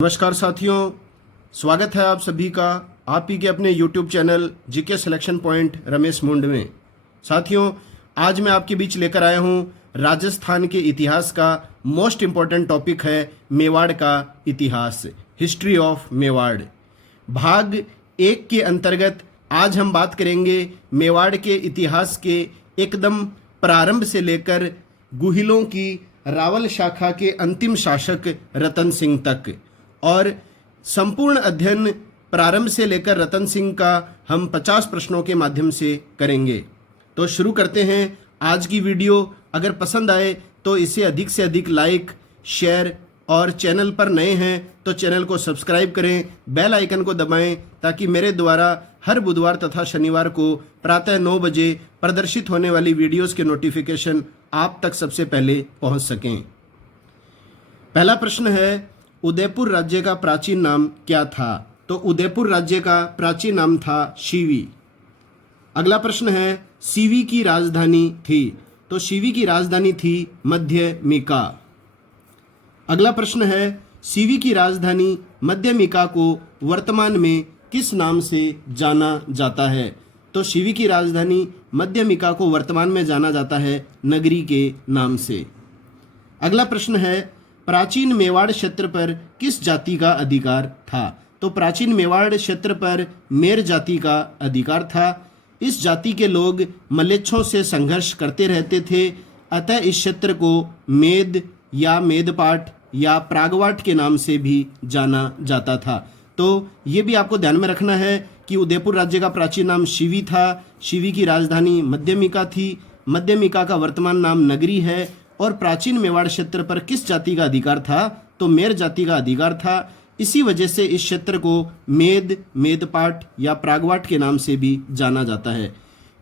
नमस्कार साथियों, स्वागत है आप सभी का आप ही के अपने YouTube channel GK selection point Ramesh मुंड में। साथियों, आज मैं आपके बीच लेकर आया हूं राजस्थान के इतिहास का मोस्ट इम्पॉर्टेंट टॉपिक है मेवाड़ का इतिहास, हिस्ट्री ऑफ मेवाड़। भाग 1 के अंतर्गत आज हम बात करेंगे मेवाड़ के इतिहास के एकदम प्रारंभ से लेकर गुहिलों की रावल शाखा के अंतिम शासक रतन सिंह तक, और संपूर्ण अध्ययन प्रारंभ से लेकर रतन सिंह का हम 50 प्रश्नों के माध्यम से करेंगे। तो शुरू करते हैं आज की वीडियो। अगर पसंद आए तो इसे अधिक से अधिक लाइक, शेयर, और चैनल पर नए हैं तो चैनल को सब्सक्राइब करें, बेल आइकन को दबाएं ताकि मेरे द्वारा हर बुधवार तथा शनिवार को प्रातः 9 बजे प्रदर्शित होने वाली वीडियोस के नोटिफिकेशन आप तक सबसे पहले पहुंच सकें। पहला प्रश्न है, उदयपुर राज्य का प्राचीन नाम क्या था? तो उदयपुर राज्य का प्राचीन नाम था शिवी। अगला प्रश्न है, शिवी की राजधानी थी? तो शिवी की राजधानी थी मध्यमिका। अगला प्रश्न है, शिवी की राजधानी मध्यमिका को वर्तमान में किस नाम से जाना जाता है? तो शिवी की राजधानी मध्यमिका को वर्तमान में जाना जाता है नगरी के नाम से। अगला प्रश्न है, प्राचीन मेवाड़ क्षेत्र पर किस जाति का अधिकार था? तो प्राचीन मेवाड़ क्षेत्र पर मेर जाति का अधिकार था। इस जाति के लोग मलेच्छों से संघर्ष करते रहते थे, अतः इस क्षेत्र को मेद या मेदपाट या प्रागवाट के नाम से भी जाना जाता था। तो ये भी आपको ध्यान में रखना है कि उदयपुर राज्य का प्राचीन नाम शिवी था, शिवी की राजधानी मध्यमिका थी, मध्यमिका का वर्तमान नाम नगरी है, और प्राचीन मेवाड़ क्षेत्र पर किस जाति का अधिकार था? तो मेर जाति का अधिकार था। इसी वजह से इस क्षेत्र को मेद, मेदपाट या प्रागवाट के नाम से भी जाना जाता है।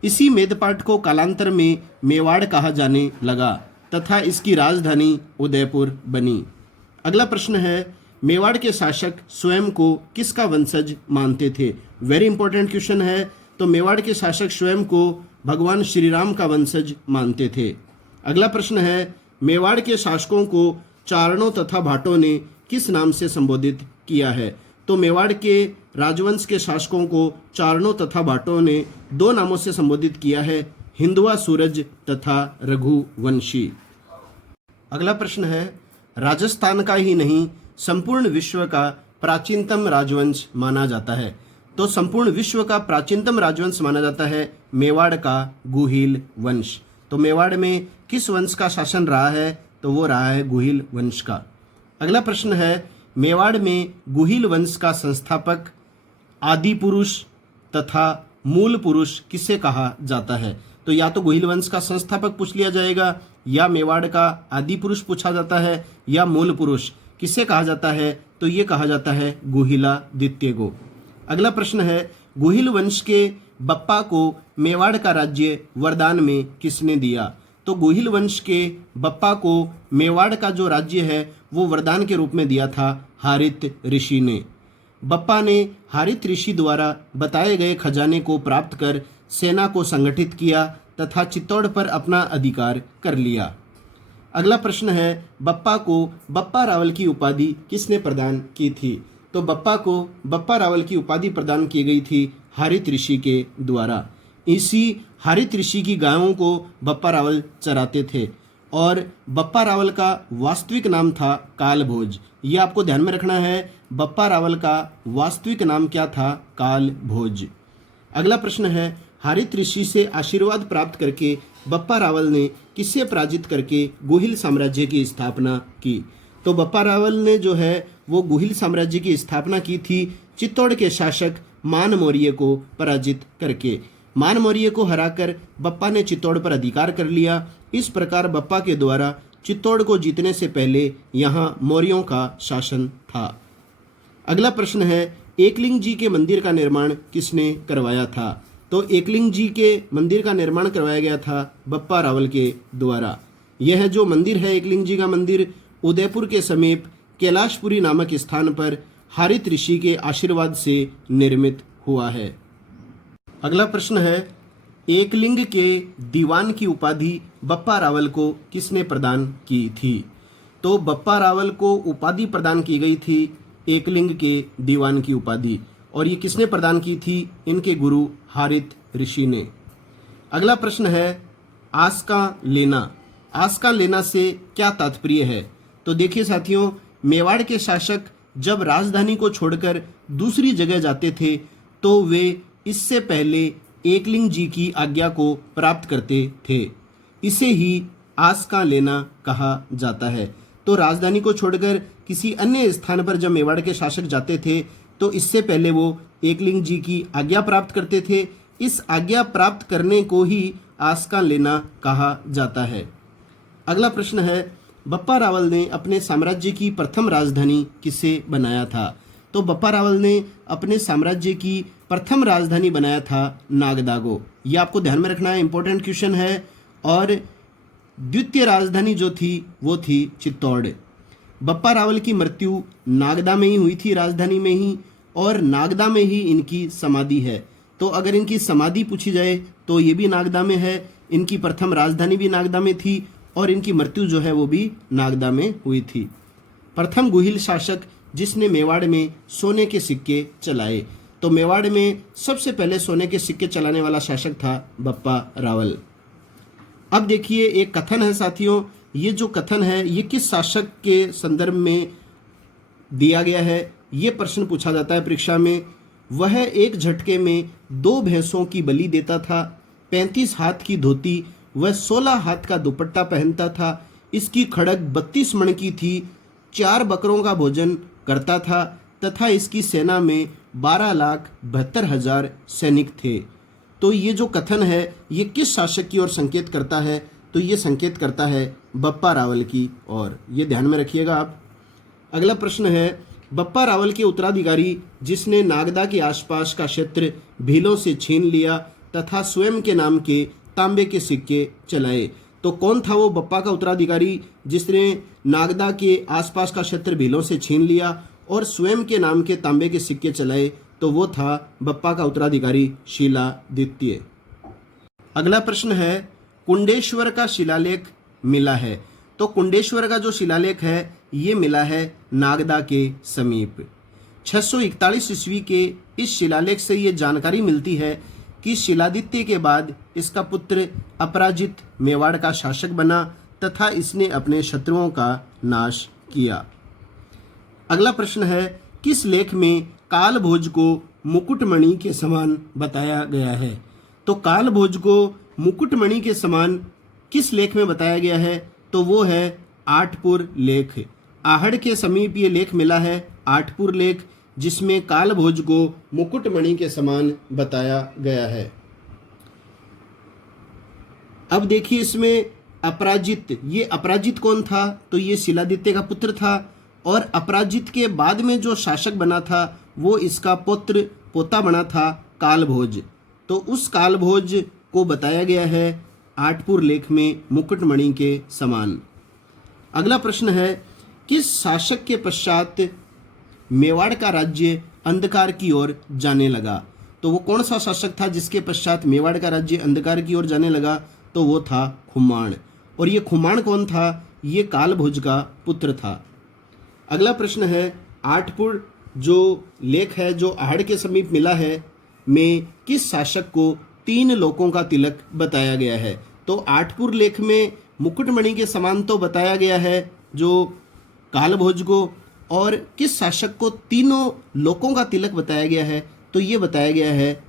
इसी मेदपाट को कालांतर में मेवाड़ कहा जाने लगा तथा इसकी राजधानी उदयपुर बनी। अगला प्रश्न है, मेवाड़ के शासक स्वयं को किसका वंशज मानते थे? वेरी इंपॉर्टेंट क्वेश्चन है। तो मेवाड़ के शासक स्वयं को भगवान श्री राम का वंशज मानते थे। अगला प्रश्न है, मेवाड़ के शासकों को चारणों तथा भाटों ने किस नाम से संबोधित किया है? तो मेवाड़ के राजवंश के शासकों को चारणों तथा भाटों ने 2 नामों से संबोधित किया है, हिंदुआ सूरज तथा रघुवंशी। अगला प्रश्न है, राजस्थान का ही नहीं संपूर्ण विश्व का प्राचीनतम राजवंश माना जाता है? तो संपूर्ण विश्व का प्राचीनतम राजवंश माना जाता है मेवाड़ का गुहिल वंश। तो मेवाड़ में किस वंश का शासन रहा है? तो वो रहा है गुहिल वंश का। अगला प्रश्न है, मेवाड़ में गुहिल वंश का संस्थापक, आदि पुरुष तथा मूल पुरुष किसे कहा जाता है? तो या तो गुहिल वंश का संस्थापक पूछ लिया जाएगा, या मेवाड़ का आदि पुरुष पूछा जाता है, या मूल पुरुष किसे कहा जाता है? तो ये कहा जाता है गुहिलादित्य को। अगला प्रश्न है, गुहिल वंश के बप्पा को मेवाड़ का राज्य वरदान में किसने दिया? तो गुहिल वंश के बप्पा को मेवाड़ का जो राज्य है वो वरदान के रूप में दिया था हारित ऋषि ने। बप्पा ने हारित ऋषि द्वारा बताए गए खजाने को प्राप्त कर सेना को संगठित किया तथा चित्तौड़ पर अपना अधिकार कर लिया। अगला प्रश्न है, बप्पा को बप्पा रावल की उपाधि किसने प्रदान की थी? तो बप्पा को बप्पा रावल की उपाधि प्रदान की गई थी हारित ऋषि के द्वारा। इसी हारित ऋषि की गायों को बप्पा रावल चराते थे, और बप्पा रावल का वास्तविक नाम था कालभोज। ये आपको ध्यान में रखना है, बप्पा रावल का वास्तविक नाम क्या था? कालभोज। अगला प्रश्न है, हारित ऋषि से आशीर्वाद प्राप्त करके बप्पा रावल ने किसे पराजित करके गुहिल साम्राज्य की स्थापना की? तो बप्पा रावल ने जो है वो गुहिल साम्राज्य की स्थापना की थी चित्तौड़ के शासक मान मौर्य को पराजित करके। मान मौर्य को हराकर बप्पा ने चित्तौड़ पर अधिकार कर लिया। इस प्रकार बप्पा के द्वारा चित्तौड़ को जीतने से पहले यहाँ मौर्यों का शासन था। अगला प्रश्न है, एकलिंग जी के मंदिर का निर्माण किसने करवाया था? तो एकलिंग जी के मंदिर का निर्माण करवाया गया था बप्पा रावल के द्वारा। यह जो मंदिर है एकलिंग जी का मंदिर, उदयपुर के समीप कैलाशपुरी नामक स्थान पर हारित ऋषि के आशीर्वाद से निर्मित हुआ है। अगला प्रश्न है, एकलिंग के दीवान की उपाधि बप्पा रावल को किसने प्रदान की थी? तो बप्पा रावल को उपाधि प्रदान की गई थी एकलिंग के दीवान की उपाधि, और ये किसने प्रदान की थी? इनके गुरु हारित ऋषि ने। अगला प्रश्न है आस्का लेना। आस्का लेना से क्या तात्पर्य है? तो देखिए साथियों, मेवाड़ के शासक जब राजधानी को छोड़कर दूसरी जगह जाते थे तो वे इससे पहले एकलिंग जी की आज्ञा को प्राप्त करते थे। इसे ही आस्का लेना कहा जाता है। तो राजधानी को छोड़कर किसी अन्य स्थान पर जब मेवाड़ के शासक जाते थे तो इससे पहले वो एकलिंग जी की आज्ञा प्राप्त करते थे। इस आज्ञा प्राप्त करने को ही आस्का लेना कहा जाता है। अगला प्रश्न है बप्पा रावल ने अपने साम्राज्य की प्रथम राजधानी किसे बनाया था? तो बप्पा रावल ने अपने साम्राज्य की प्रथम राजधानी बनाया था नागदागो। ये आपको ध्यान में रखना है, इंपॉर्टेंट क्वेश्चन है। और द्वितीय राजधानी जो थी वो थी चित्तौड़। बप्पा रावल की मृत्यु नागदा में ही हुई थी, राजधानी में ही, और नागदा में ही इनकी समाधि है। तो अगर इनकी समाधि पूछी जाए तो ये भी नागदा में है, इनकी प्रथम राजधानी भी नागदा में थी, और इनकी मृत्यु जो है वो भी नागदा में हुई थी। प्रथम गुहिल शासक जिसने मेवाड़ में सोने के सिक्के चलाए। तो मेवाड़ में सबसे पहले सोने के सिक्के चलाने वाला शासक था बप्पा रावल। अब देखिए एक कथन है साथियों, ये जो कथन है ये किस शासक के संदर्भ में दिया गया है? ये प्रश्न पूछा जाता है परीक्षा में। वह एक झटके में 2 भैंसों की बलि देता था, 35 हाथ की धोती वह 16 हाथ का दुपट्टा पहनता था, इसकी खड़ग 32 मण की थी, 4 बकरों का भोजन करता था तथा इसकी सेना में 12,72,000 सैनिक थे। तो ये जो कथन है ये किस शासक की ओर संकेत करता है? तो ये संकेत करता है बप्पा रावल की ओर। ये ध्यान में रखिएगा आप। अगला प्रश्न है बप्पा रावल के उत्तराधिकारी जिसने नागदा के आसपास का क्षेत्र भीलों से छीन लिया तथा स्वयं के नाम के तांबे के सिक्के चलाए। तो कौन था वो बप्पा का उत्तराधिकारी जिसने नागदा के आसपास का क्षेत्र भीलों से छीन लिया और स्वयं के नाम के तांबे के सिक्के चलाए? तो वो था बप्पा का उत्तराधिकारी शिलादित्य। अगला प्रश्न है कुंडेश्वर का शिलालेख मिला है। तो कुंडेश्वर का जो शिलालेख है ये मिला है नागदा के समीप। 641 ईस्वी के इस शिलालेख से ये जानकारी मिलती है कि शिलादित्य के बाद इसका पुत्र अपराजित मेवाड़ का शासक बना तथा इसने अपने शत्रुओं का नाश किया। अगला प्रश्न है किस लेख में कालभोज को मुकुटमणि के समान बताया गया है? तो कालभोज को मुकुटमणि के समान किस लेख में बताया गया है? तो वो है आठपुर लेख। आहड़ के समीप ये लेख मिला है, आठपुर लेख, जिसमें कालभोज को मुकुटमणि के समान बताया गया है। अब देखिए इसमें अपराजित, ये अपराजित कौन था? तो ये शिलादित्य का पुत्र था, और अपराजित के बाद में जो शासक बना था वो इसका पुत्र पोता बना था कालभोज। तो उस कालभोज को बताया गया है आठपुर लेख में मुकुटमणि के समान। अगला प्रश्न है किस शासक के पश्चात मेवाड़ का राज्य अंधकार की ओर जाने लगा? तो वो कौन सा शासक था जिसके पश्चात मेवाड़ का राज्य अंधकार की ओर जाने लगा? तो वो था खुमान। और ये खुमान कौन था? ये कालभोज का पुत्र था। अगला प्रश्न है आठपुर जो लेख है जो आहड़ के समीप मिला है में किस शासक को 3 लोकों का तिलक बताया गया है? तो आठपुर लेख में मुकुटमणि के समान तो बताया गया है जो कालभोज को, और किस शासक को 3 लोकों का तिलक बताया गया है? तो ये बताया गया है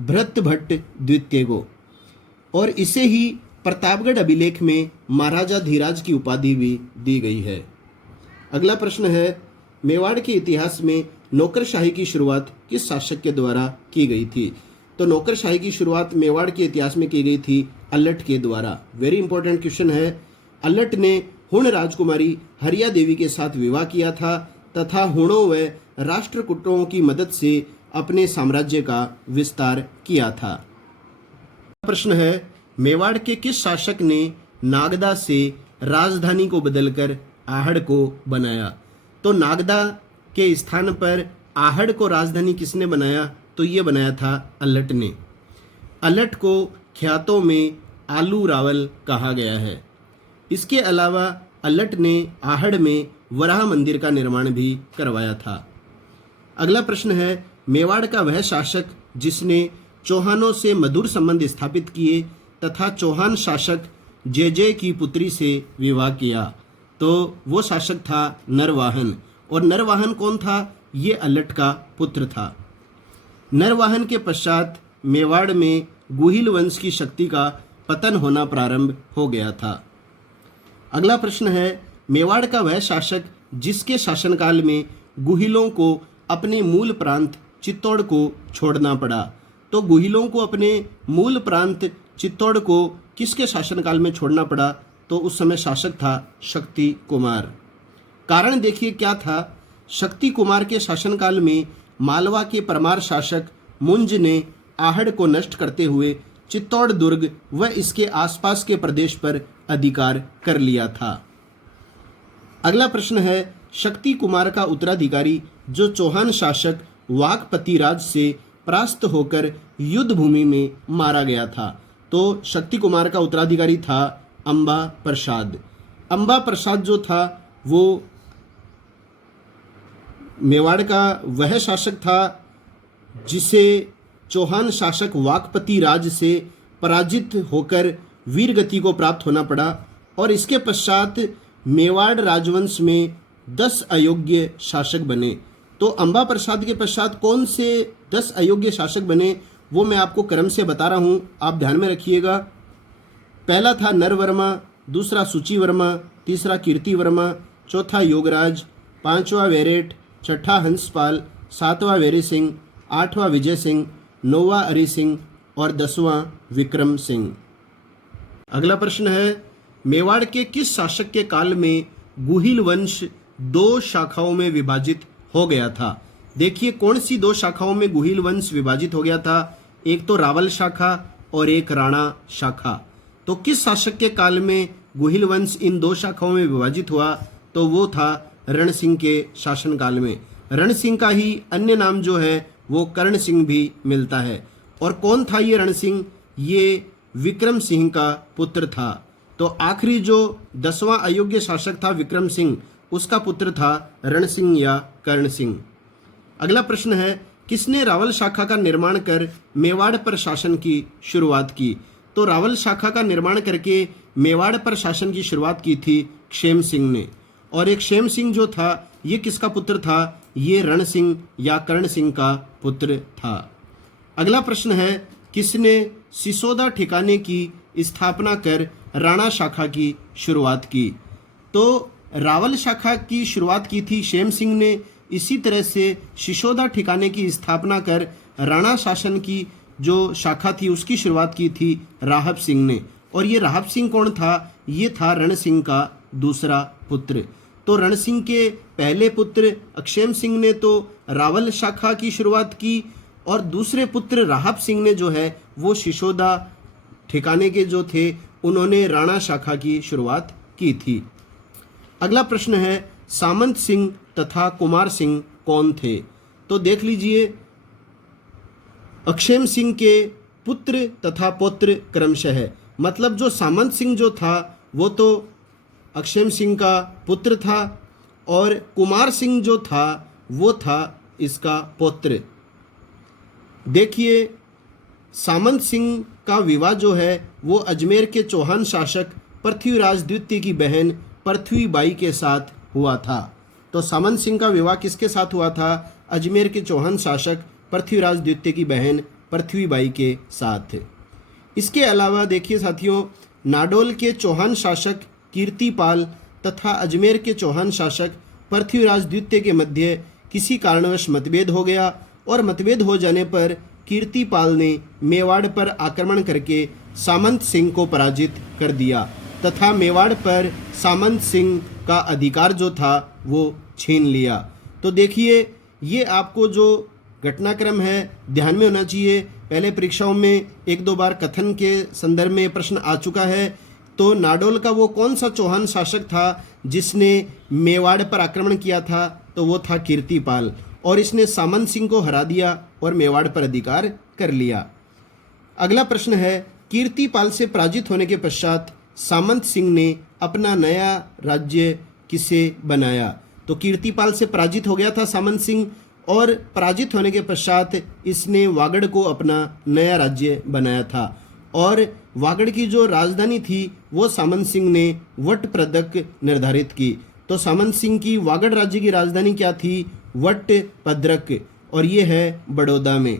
भृतभट्ट द्वितीय को, और इसे ही प्रतापगढ़ अभिलेख में महाराजा धीराज की उपाधि भी दी गई है। अगला प्रश्न है मेवाड़ के इतिहास में नौकरशाही की शुरुआत किस शासक के द्वारा की गई थी? तो नौकरशाही की शुरुआत मेवाड़ के इतिहास में की गई थी अल्लट के द्वारा। वेरी इंपॉर्टेंट क्वेश्चन है। अल्लट ने हुण राजकुमारी हरिया देवी के साथ विवाह किया था तथा हुणों व राष्ट्रकूटों की मदद से अपने साम्राज्य का विस्तार किया था। प्रश्न है मेवाड़ के किस शासक ने नागदा से राजधानी को बदलकर आहड़ को बनाया? तो नागदा के स्थान पर आहड़ को राजधानी किसने बनाया? तो ये बनाया था अल्लट ने। अल्लट को ख्यातों में आलू रावल कहा गया है। इसके अलावा अल्लट ने आहड़ में वराह मंदिर का निर्माण भी करवाया था। अगला प्रश्न है, मेवाड़ का वह शासक जिसने चौहानों से मधुर संबंध स्थापित किए तथा चौहान शासक जय की पुत्री से विवाह किया। तो वो शासक था नरवाहन। और नरवाहन कौन था? ये अलट का पुत्र था। नरवाहन के पश्चात मेवाड़ में गुहिल वंश की शक्ति का पतन होना प्रारंभ हो गया था। अगला प्रश्न है, मेवाड़ का वह शासक जिसके शासनकाल में गुहिलों को अपने मूल प्रांत चित्तौड़ को छोड़ना पड़ा। तो गुहिलों को अपने मूल प्रांत चित्तौड़ को किसके शासनकाल में छोड़ना पड़ा? तो उस समय शासक था शक्ति कुमार। कारण देखिए क्या था। शक्ति कुमार के शासनकाल में मालवा के परमार शासक मुंज ने आहड़ को नष्ट करते हुए चित्तौड़ दुर्ग व इसके आसपास के प्रदेश पर अधिकार कर लिया था। अगला प्रश्न है, शक्ति कुमार का उत्तराधिकारी जो चौहान शासक वाकपतिराज से परास्त होकर युद्ध भूमि में मारा गया था। तो शक्ति कुमार का उत्तराधिकारी था अंबा प्रसाद। अंबा प्रसाद जो था वो मेवाड़ का वह शासक था जिसे चौहान शासक वाकपति राज से पराजित होकर वीरगति को प्राप्त होना पड़ा। और इसके पश्चात मेवाड़ राजवंश में 10 अयोग्य शासक बने। तो अंबा प्रसाद के पश्चात कौन से 10 अयोग्य शासक बने वो मैं आपको क्रम से बता रहा हूँ, आप ध्यान में रखिएगा। पहला था नरवर्मा, दूसरा सूचिवर्मा, तीसरा कीर्तिवर्मा, चौथा योगराज, पांचवा वेरेट, छठा हंसपाल, सातवां वेरी सिंह, आठवां विजय सिंह, नौवां हरि सिंह और 10वां विक्रम सिंह। अगला प्रश्न है, मेवाड़ के किस शासक के काल में गुहिल वंश 2 शाखाओं में विभाजित हो गया था? देखिए कौन सी 2 शाखाओं में गुहिल वंश विभाजित हो गया था। एक तो रावल शाखा और एक राणा शाखा। तो किस शासक के काल में गुहिल वंश इन 2 शाखाओं में विभाजित हुआ? तो वो था रण सिंह के शासनकाल में। रण सिंह का ही अन्य नाम जो है वो कर्ण सिंह भी मिलता है। और कौन था ये रण सिंह? ये विक्रम सिंह का पुत्र था। तो आखिरी जो 10वां अयोग्य शासक था विक्रम सिंह, उसका पुत्र था रण सिंह या कर्ण सिंह। अगला प्रश्न है, किसने रावल शाखा का निर्माण कर मेवाड़ पर शासन की शुरुआत की? तो रावल शाखा का निर्माण करके मेवाड़ पर शासन की शुरुआत की थी क्षेम सिंह ने। और एक क्षेम सिंह जो था ये किसका पुत्र था? ये रण सिंह या कर्ण सिंह का पुत्र था। अगला प्रश्न है, किसने सिसोदा ठिकाने की स्थापना कर राणा शाखा की शुरुआत की? तो रावल शाखा की शुरुआत की थी क्षेम सिंह ने। इसी तरह से सिसोदा ठिकाने की स्थापना कर राणा शासन की जो शाखा थी उसकी शुरुआत की थी राहब सिंह ने। और ये राहब सिंह कौन था? ये था रण सिंह का दूसरा पुत्र। तो रण सिंह के पहले पुत्र अक्षेम सिंह ने तो रावल शाखा की शुरुआत की और दूसरे पुत्र राहब सिंह ने जो है वो सिसोदा ठिकाने के जो थे उन्होंने राणा शाखा की शुरुआत की थी। अगला प्रश्न है, सामंत सिंह तथा कुमार सिंह कौन थे? तो देख लीजिए, अक्षेम सिंह के पुत्र तथा पौत्र क्रमशः है। मतलब जो सामंत सिंह जो था वो तो अक्षेम सिंह का पुत्र था और कुमार सिंह जो था वो था इसका पौत्र। देखिए सामंत सिंह का विवाह जो है वो अजमेर के चौहान शासक पृथ्वीराज द्वितीय की बहन पृथ्वीबाई के साथ हुआ था। तो सामंत सिंह का विवाह किसके साथ हुआ था? अजमेर के चौहान शासक पृथ्वीराज द्वितीय की बहन पृथ्वीबाई के साथ। इसके अलावा देखिए साथियों, नाडोल के चौहान शासक कीर्तिपाल तथा अजमेर के चौहान शासक पृथ्वीराज द्वितीय के मध्य किसी कारणवश मतभेद हो गया और मतभेद हो जाने पर कीर्तिपाल ने मेवाड़ पर आक्रमण करके सामंत सिंह को पराजित कर दिया तथा मेवाड़ पर सामंत सिंह का अधिकार जो था वो छीन लिया। तो देखिए ये आपको जो घटनाक्रम है ध्यान में होना चाहिए। पहले परीक्षाओं में 1-2 बार कथन के संदर्भ में प्रश्न आ चुका है। तो नाडोल का वो कौन सा चौहान शासक था जिसने मेवाड़ पर आक्रमण किया था? तो वो था कीर्तिपाल और इसने सामंत सिंह को हरा दिया और मेवाड़ पर अधिकार कर लिया। अगला प्रश्न है, कीर्तिपाल से पराजित होने के पश्चात सामंत सिंह ने अपना नया राज्य किसे बनाया? तो कीर्तिपाल से पराजित हो गया था सामंत सिंह, और पराजित होने के पश्चात इसने वागड़ को अपना नया राज्य बनाया था। और वागड़ की जो राजधानी थी वो सामंत सिंह ने वटप्रदक निर्धारित की। तो सामंत सिंह की वागड़ राज्य की राजधानी क्या थी? वटपद्रक, और ये है बड़ौदा में।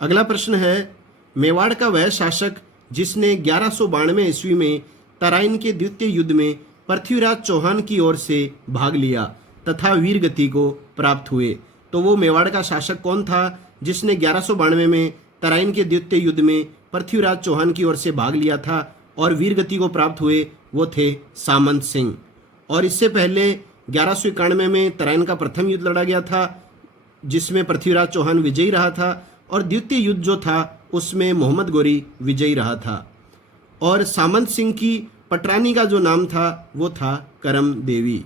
अगला प्रश्न है, मेवाड़ का वह शासक जिसने 1192 ईस्वी में तराइन के द्वितीय युद्ध में पृथ्वीराज चौहान की ओर से भाग लिया तथा वीर गति को प्राप्त हुए। तो वो मेवाड़ का शासक कौन था जिसने 1192 में तराइन के द्वितीय युद्ध में पृथ्वीराज चौहान की ओर से भाग लिया था और वीर गति को प्राप्त हुए? वो थे सामंत सिंह। और इससे पहले 1191 में तराइन का प्रथम युद्ध लड़ा गया था जिसमें पृथ्वीराज चौहान विजयी रहा था, और द्वितीय युद्ध जो था उसमें मोहम्मद गोरी विजयी रहा था। और सामंत सिंह की पटरानी का जो नाम था वो था करम देवी।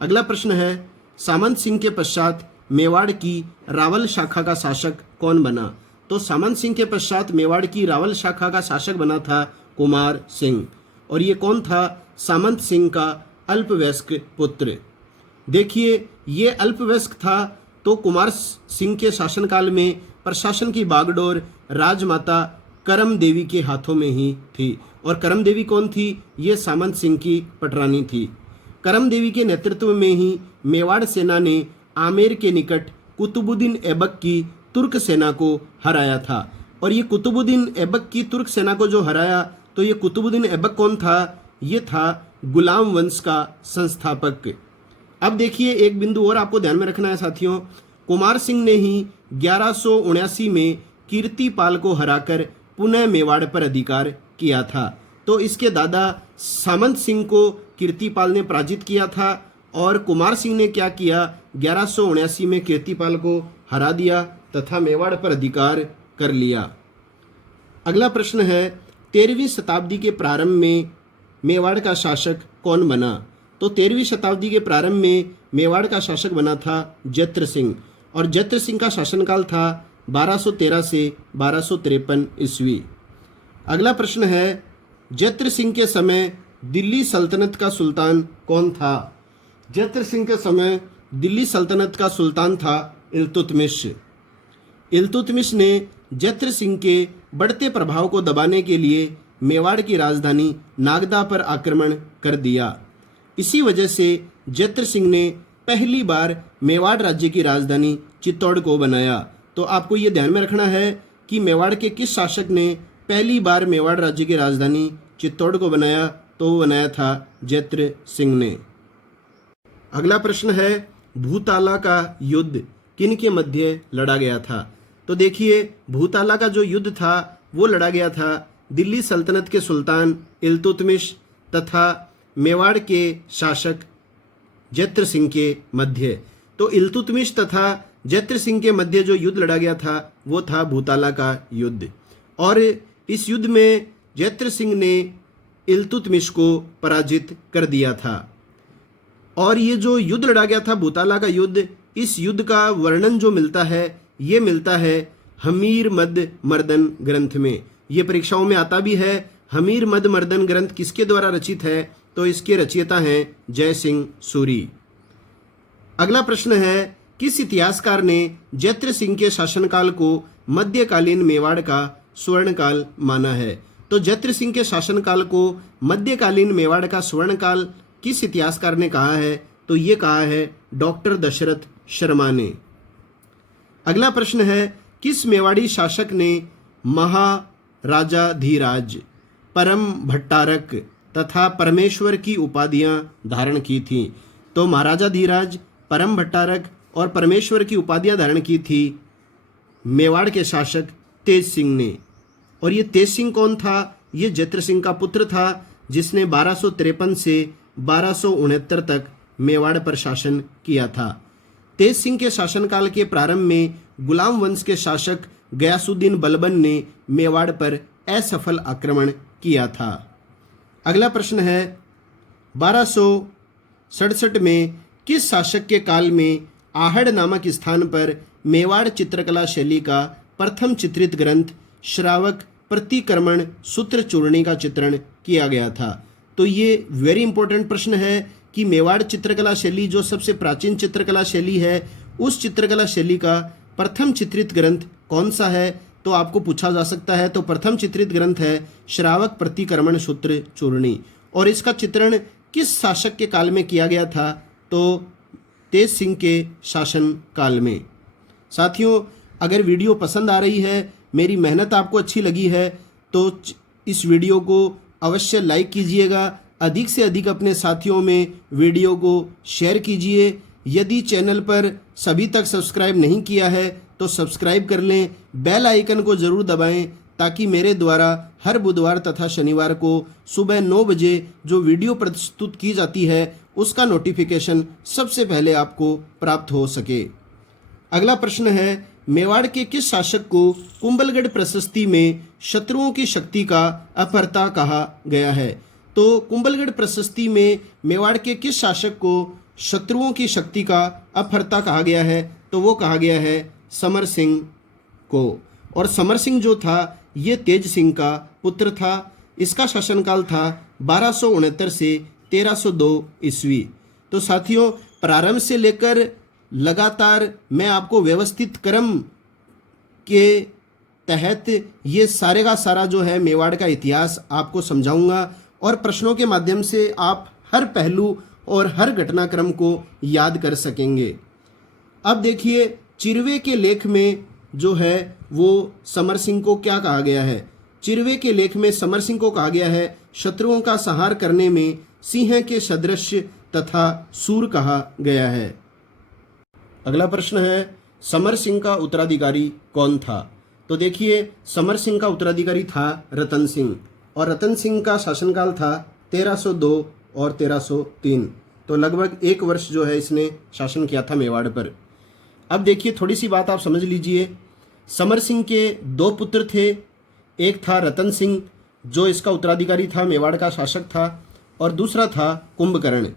अगला प्रश्न है, सामंत सिंह के पश्चात मेवाड़ की रावल शाखा का शासक कौन बना? तो सामंत सिंह के पश्चात मेवाड़ की रावल शाखा का शासक बना था कुमार सिंह। और ये कौन था? सामंत सिंह का अल्पवयस्क पुत्र। देखिए, ये अल्पवयस्क था तो कुमार सिंह के शासनकाल में प्रशासन की बागडोर राजमाता करम देवी के हाथों में ही थी। और करम देवी कौन थी? ये सामंत सिंह की पटरानी थी। करम देवी के नेतृत्व में ही मेवाड़ सेना ने आमेर के निकट कुतुबुद्दीन ऐबक की तुर्क सेना को हराया था। और ये कुतुबुद्दीन ऐबक की तुर्क सेना को जो हराया, तो ये कुतुबुद्दीन ऐबक कौन था? ये था गुलाम वंश का संस्थापक। अब देखिए, एक बिंदु और आपको ध्यान में रखना है साथियों, कुमार सिंह ने ही 1179 में कीर्तिपाल को हराकर पुनः मेवाड़ पर अधिकार किया था। तो इसके दादा सामंत सिंह को कीर्तिपाल ने पराजित किया था, और कुमार सिंह ने क्या किया? 1179 में कीर्तिपाल को हरा दिया तथा मेवाड़ पर अधिकार कर लिया। अगला प्रश्न है, 13वीं शताब्दी के प्रारंभ में मेवाड़ का शासक कौन बना? तो 13वीं शताब्दी के प्रारंभ में मेवाड़ का शासक बना था जैत्र सिंह, और जैत्र सिंह का शासनकाल था 1213 से 1253 ईस्वी। अगला प्रश्न है, जैत्र सिंह के समय दिल्ली सल्तनत का सुल्तान कौन था? जैत्र सिंह के समय दिल्ली सल्तनत का सुल्तान था इल्तुतमिश। इल्तुतमिश ने जैत्र सिंह के बढ़ते प्रभाव को दबाने के लिए मेवाड़ की राजधानी नागदा पर आक्रमण कर दिया। इसी वजह से जैत्र सिंह ने पहली बार मेवाड़ राज्य की राजधानी चित्तौड़ को बनाया। तो आपको ये ध्यान में रखना है कि मेवाड़ के किस शासक ने पहली बार मेवाड़ राज्य की राजधानी चित्तौड़ को बनाया? तो वो बनाया था जैत्र सिंह ने। अगला प्रश्न है, भूताला का युद्ध किन के मध्य लड़ा गया था? तो देखिए, भूताला का जो युद्ध था वो लड़ा गया था दिल्ली सल्तनत के सुल्तान इल्तुतमिश तथा मेवाड़ के शासक जैत्र सिंह के मध्य। तो इल्तुतमिश तथा जैत्र सिंह के मध्य जो युद्ध लड़ा गया था वो था भूताला का युद्ध। और इस युद्ध में जैत्र सिंह ने इल्तुतमिश को पराजित कर दिया था। और ये जो युद्ध लड़ा गया था भूताला का युद्ध, इस युद्ध का वर्णन जो मिलता है ये मिलता है हमीर मद मर्दन ग्रंथ में। ये परीक्षाओं में आता भी है। हमीर मद मर्दन ग्रंथ किसके द्वारा रचित है? तो इसके रचयिता हैं जय सिंह सूरी। अगला प्रश्न है, किस इतिहासकार ने जैत्र सिंह के शासनकाल को मध्यकालीन मेवाड़ का स्वर्णकाल माना है? तो जैत्र सिंह के शासनकाल को मध्यकालीन मेवाड़ का स्वर्णकाल किस इतिहासकार ने कहा है? तो ये कहा है डॉक्टर दशरथ शर्मा ने। अगला प्रश्न है, किस मेवाड़ी शासक ने महाराजाधिराज, परम भट्टारक तथा परमेश्वर की उपाधियां धारण की थीं? तो महाराजाधिराज, परम भट्टारक और परमेश्वर की उपाधियां धारण की थी मेवाड़ के शासक तेज सिंह ने। और ये तेज सिंह कौन था? ये जैत्र सिंह का पुत्र था जिसने 1253 से 1269 तक मेवाड़ पर शासन किया था। तेज सिंह के शासनकाल के प्रारंभ में गुलाम वंश के शासक गयासुद्दीन बलबन ने मेवाड़ पर असफल आक्रमण किया था। अगला प्रश्न है, 1267 में किस शासक के काल में आहड़ नामक स्थान पर मेवाड़ चित्रकला शैली का प्रथम चित्रित ग्रंथ श्रावक प्रतिक्रमण सूत्र चूर्णी का चित्रण किया गया था? तो ये वेरी इंपॉर्टेंट प्रश्न है कि मेवाड़ चित्रकला शैली जो सबसे प्राचीन चित्रकला शैली है, उस चित्रकला शैली का प्रथम चित्रित ग्रंथ कौन सा है, तो आपको पूछा जा सकता है। तो प्रथम चित्रित ग्रंथ है श्रावक प्रतिक्रमण सूत्र चूर्णी। और इसका चित्रण किस शासक के काल में किया गया था, तो तेज सिंह के शासन काल में। साथियों, अगर वीडियो पसंद आ रही है, मेरी मेहनत आपको अच्छी लगी है, तो इस वीडियो को अवश्य लाइक कीजिएगा। अधिक से अधिक अपने साथियों में वीडियो को शेयर कीजिए। यदि चैनल पर सभी तक सब्सक्राइब नहीं किया है तो सब्सक्राइब कर लें, बेल आइकन को ज़रूर दबाएं, ताकि मेरे द्वारा हर बुधवार तथा शनिवार को सुबह 9 बजे जो वीडियो प्रस्तुत की जाती है उसका नोटिफिकेशन सबसे पहले आपको प्राप्त हो सके। अगला प्रश्न है, मेवाड़ के किस शासक को कुंभलगढ़ प्रशस्ति में शत्रुओं की शक्ति का अपहर्ता कहा गया है? तो कुंभलगढ़ प्रशस्ति में मेवाड़ के किस शासक को शत्रुओं की शक्ति का अपहर्ता कहा गया है? तो वो कहा गया है समर सिंह को। और समर सिंह जो था ये तेज सिंह का पुत्र था। इसका शासनकाल था 1269 से 1302 ईस्वी। तो साथियों, प्रारंभ से लेकर लगातार मैं आपको व्यवस्थित क्रम के तहत ये सारे का सारा जो है मेवाड़ का इतिहास आपको समझाऊंगा, और प्रश्नों के माध्यम से आप हर पहलू और हर घटनाक्रम को याद कर सकेंगे। अब देखिए, चिरवे के लेख में जो है वो समर सिंह को क्या कहा गया है? चिरवे के लेख में समर सिंह को कहा गया है शत्रुओं का संहार करने में सिंह के सदृश तथा सूर कहा गया है। अगला प्रश्न है, समर सिंह का उत्तराधिकारी कौन था? तो देखिए, समर सिंह का उत्तराधिकारी था रतन सिंह, और रतन सिंह का शासनकाल था 1302 और 1303। तो लगभग 1 वर्ष जो है इसने शासन किया था मेवाड़ पर। अब देखिए, थोड़ी सी बात आप समझ लीजिए। समर सिंह के 2 पुत्र थे। एक था रतन सिंह जो इसका उत्तराधिकारी था, मेवाड़ का शासक था, और दूसरा था कुंभकर्ण।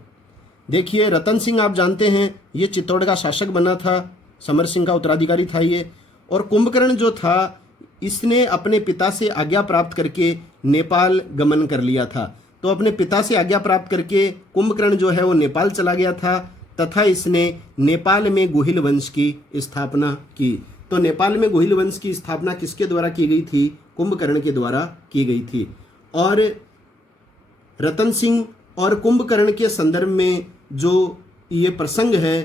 देखिए, रतन सिंह आप जानते हैं ये चित्तौड़ का शासक बना था, समर सिंह का उत्तराधिकारी था ये। और कुंभकर्ण जो था इसने अपने पिता से आज्ञा प्राप्त करके नेपाल गमन कर लिया था। तो अपने पिता से आज्ञा प्राप्त करके कुंभकर्ण जो है वो नेपाल चला गया था, तथा इसने नेपाल में गुहिल वंश की स्थापना की। तो नेपाल में गुहिल वंश की स्थापना किसके द्वारा की गई थी? कुंभकर्ण के द्वारा की गई थी। और रतन सिंह और कुंभकर्ण के संदर्भ में जो ये प्रसंग है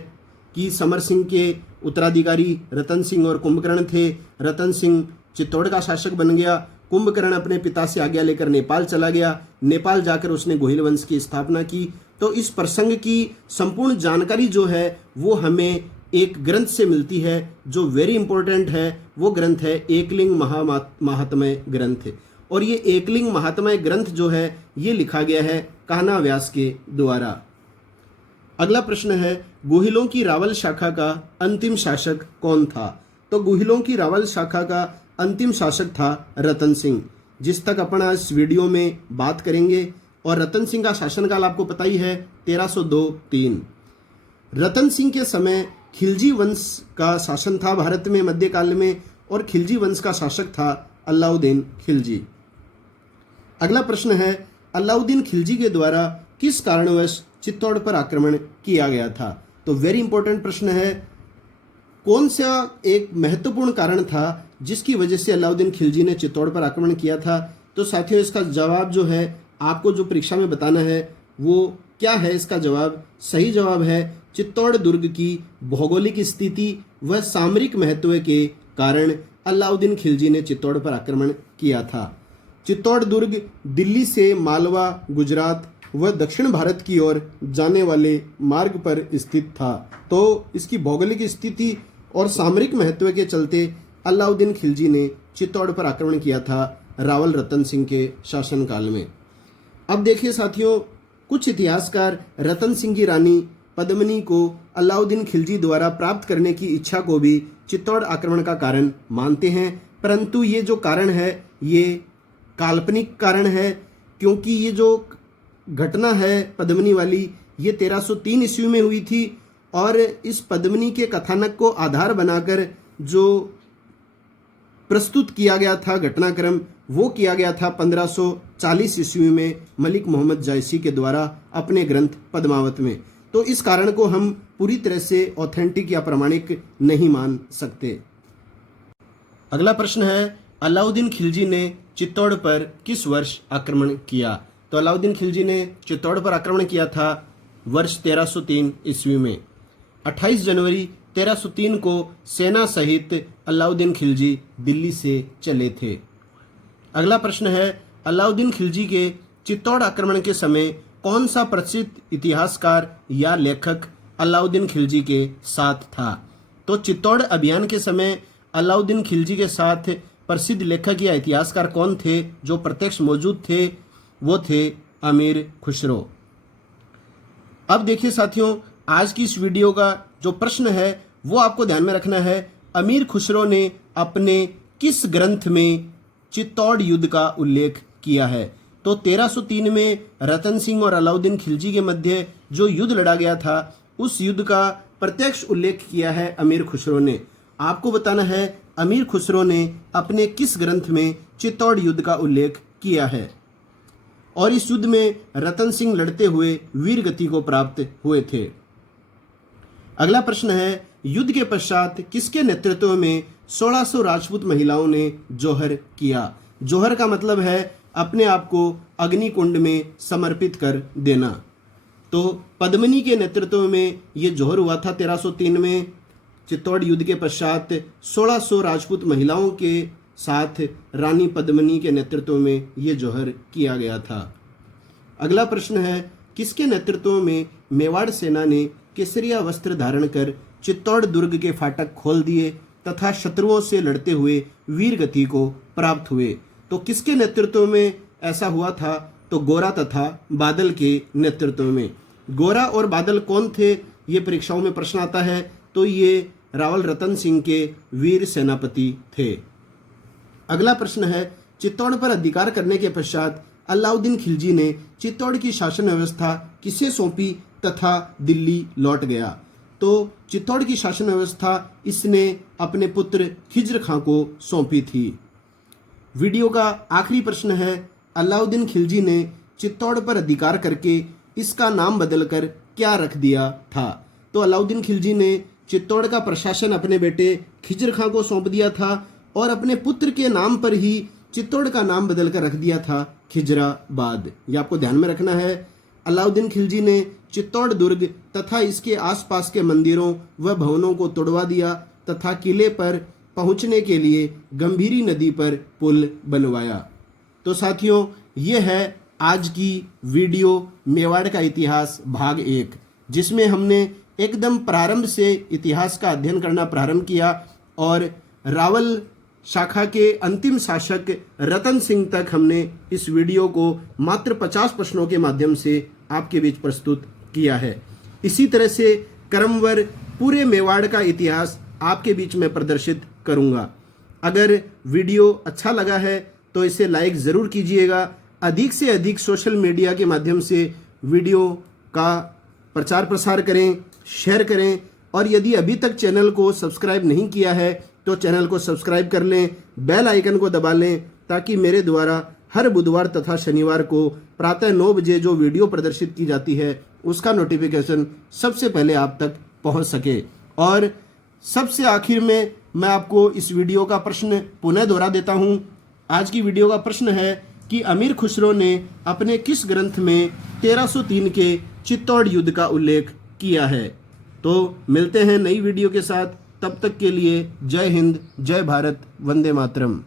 कि समर सिंह के उत्तराधिकारी रतन सिंह और कुंभकर्ण थे। रतन सिंह चित्तौड़ का शासक बन गया, कुंभकर्ण अपने पिता से आज्ञा लेकर नेपाल चला गया, नेपाल जाकर उसने गोहिल वंश की स्थापना की। तो इस प्रसंग की संपूर्ण जानकारी जो है वो हमें एक ग्रंथ से मिलती है जो वेरी इंपॉर्टेंट है। वो ग्रंथ है एकलिंग महात्म्य ग्रंथ। और ये एकलिंग महात्म्य ग्रंथ जो है ये लिखा गया है कान्हा व्यास के द्वारा। अगला प्रश्न है, गुहिलों की रावल शाखा का अंतिम शासक कौन था? तो गुहिलों की रावल शाखा का अंतिम शासक था रतन सिंह, जिस तक अपन आज इस वीडियो में बात करेंगे। और रतन सिंह का शासनकाल आपको पता ही है 1302-3। रतन सिंह के समय खिलजी वंश का शासन था भारत में मध्यकाल में, और खिलजी वंश का शासक था अलाउद्दीन खिलजी। अगला प्रश्न है, अलाउद्दीन खिलजी के द्वारा किस कारणवश चित्तौड़ पर आक्रमण किया गया था? तो वेरी इंपॉर्टेंट प्रश्न है। कौन सा एक महत्वपूर्ण कारण था जिसकी वजह से अलाउद्दीन खिलजी ने चित्तौड़ पर आक्रमण किया था? तो साथियों, इसका जवाब जो है आपको जो परीक्षा में बताना है वो क्या है? इसका जवाब, सही जवाब है चित्तौड़ दुर्ग की भौगोलिक स्थिति व सामरिक महत्व के कारण अलाउद्दीन खिलजी ने चित्तौड़ पर आक्रमण किया था। चित्तौड़ दुर्ग दिल्ली से मालवा, गुजरात व दक्षिण भारत की ओर जाने वाले मार्ग पर स्थित था। तो इसकी भौगोलिक स्थिति और सामरिक महत्व के चलते अलाउद्दीन खिलजी ने चित्तौड़ पर आक्रमण किया था रावल रतन सिंह के शासनकाल में। अब देखिए साथियों, कुछ इतिहासकार रतन सिंह की रानी पद्मिनी को अलाउद्दीन खिलजी द्वारा प्राप्त करने की इच्छा को भी चित्तौड़ आक्रमण का कारण मानते हैं, परंतु ये जो कारण है ये काल्पनिक कारण है, क्योंकि ये जो घटना है पद्मिनी वाली ये 1303 ईस्वी में हुई थी। और इस पद्मिनी के कथानक को आधार बनाकर जो प्रस्तुत किया गया था घटनाक्रम, वो किया गया था 1540 ईस्वी में मलिक मोहम्मद जायसी के द्वारा अपने ग्रंथ पद्मावत में। तो इस कारण को हम पूरी तरह से ऑथेंटिक या प्रमाणिक नहीं मान सकते। अगला प्रश्न है, अलाउद्दीन खिलजी ने चित्तौड़ पर किस वर्ष आक्रमण किया? तो अलाउद्दीन खिलजी ने चित्तौड़ पर आक्रमण किया था वर्ष 1303 ईस्वी में। 28 जनवरी 1303 को सेना सहित अलाउद्दीन खिलजी दिल्ली से चले थे। अगला प्रश्न है, अलाउद्दीन खिलजी के चित्तौड़ आक्रमण के समय कौन सा प्रसिद्ध इतिहासकार या लेखक अलाउद्दीन खिलजी के साथ था? तो चित्तौड़ अभियान के समय अलाउद्दीन खिलजी के साथ प्रसिद्ध लेखक या इतिहासकार कौन थे जो प्रत्यक्ष मौजूद थे? वो थे अमीर खुसरो। अब देखिए साथियों, आज की इस वीडियो का जो प्रश्न है वो आपको ध्यान में रखना है, अमीर खुसरो ने अपने किस ग्रंथ में चित्तौड़ युद्ध का उल्लेख किया है? तो 1303 में रतन सिंह और अलाउद्दीन खिलजी के मध्य जो युद्ध लड़ा गया था, उस युद्ध का प्रत्यक्ष उल्लेख किया है अमीर खुसरो ने। आपको बताना है अमीर खुसरो ने अपने किस ग्रंथ में चित्तौड़ युद्ध का उल्लेख किया है और इस युद्ध में रतन सिंह लड़ते हुए वीर गति को प्राप्त हुए थे। अगला प्रश्न है, युद्ध के पश्चात किसके नेतृत्व में 1600 राजपूत महिलाओं ने जौहर किया? जौहर का मतलब है अपने आप को अग्निकुंड में समर्पित कर देना। तो पद्मिनी के नेतृत्व में ये जौहर हुआ था 1303 में। चित्तौड़ युद्ध के पश्चात 1600 राजपूत महिलाओं के साथ रानी पद्मिनी के नेतृत्व में ये जौहर किया गया था। अगला प्रश्न है, किसके नेतृत्व में मेवाड़ सेना ने केसरिया वस्त्र धारण कर चित्तौड़ दुर्ग के फाटक खोल दिए तथा शत्रुओं से लड़ते हुए वीर गति को प्राप्त हुए? तो किसके नेतृत्व में ऐसा हुआ था? तो गोरा तथा बादल के नेतृत्व में। गोरा और बादल कौन थे? ये परीक्षाओं में प्रश्न आता है। तो ये रावल रतन सिंह के वीर सेनापति थे। अगला प्रश्न है, चित्तौड़ पर अधिकार करने के पश्चात अलाउद्दीन खिलजी ने चित्तौड़ की शासन व्यवस्था किसे सौंपी तथा दिल्ली लौट गया? तो चित्तौड़ की शासन व्यवस्था इसने अपने पुत्र खिज्र खां को सौंपी थी। वीडियो का आखिरी प्रश्न है, अलाउद्दीन खिलजी ने चित्तौड़ पर अधिकार करके इसका नाम बदलकर क्या रख दिया था? तो अलाउद्दीन खिलजी ने चित्तौड़ का प्रशासन अपने बेटे खिज्र खां को सौंप दिया था और अपने पुत्र के नाम पर ही चित्तौड़ का नाम बदलकर रख दिया था खिजराबाद। ये आपको ध्यान में रखना है। अलाउद्दीन खिलजी ने चित्तौड़ दुर्ग तथा इसके आसपास के मंदिरों व भवनों को तोड़वा दिया तथा किले पर पहुंचने के लिए गंभीरी नदी पर पुल बनवाया। तो साथियों, ये है आज की वीडियो मेवाड़ का इतिहास भाग 1, जिसमें हमने एकदम प्रारंभ से इतिहास का अध्ययन करना प्रारंभ किया और रावल शाखा के अंतिम शासक रतन सिंह तक हमने इस वीडियो को मात्र 50 प्रश्नों के माध्यम से आपके बीच प्रस्तुत किया है। इसी तरह से क्रमवार पूरे मेवाड़ का इतिहास आपके बीच में प्रदर्शित करूंगा। अगर वीडियो अच्छा लगा है तो इसे लाइक ज़रूर कीजिएगा। अधिक से अधिक सोशल मीडिया के माध्यम से वीडियो का प्रचार प्रसार करें, शेयर करें और यदि अभी तक चैनल को सब्सक्राइब नहीं किया है तो चैनल को सब्सक्राइब कर लें, बेल आइकन को दबा लें ताकि मेरे द्वारा हर बुधवार तथा शनिवार को प्रातः 9 बजे जो वीडियो प्रदर्शित की जाती है उसका नोटिफिकेशन सबसे पहले आप तक पहुंच सके। और सबसे आखिर में मैं आपको इस वीडियो का प्रश्न पुनः दोहरा देता हूं। आज की वीडियो का प्रश्न है कि अमीर खुसरो ने अपने किस ग्रंथ में 1303 के चित्तौड़ युद्ध का उल्लेख किया है? तो मिलते हैं नई वीडियो के साथ, तब तक के लिए जय हिंद, जय भारत, वंदे मातरम।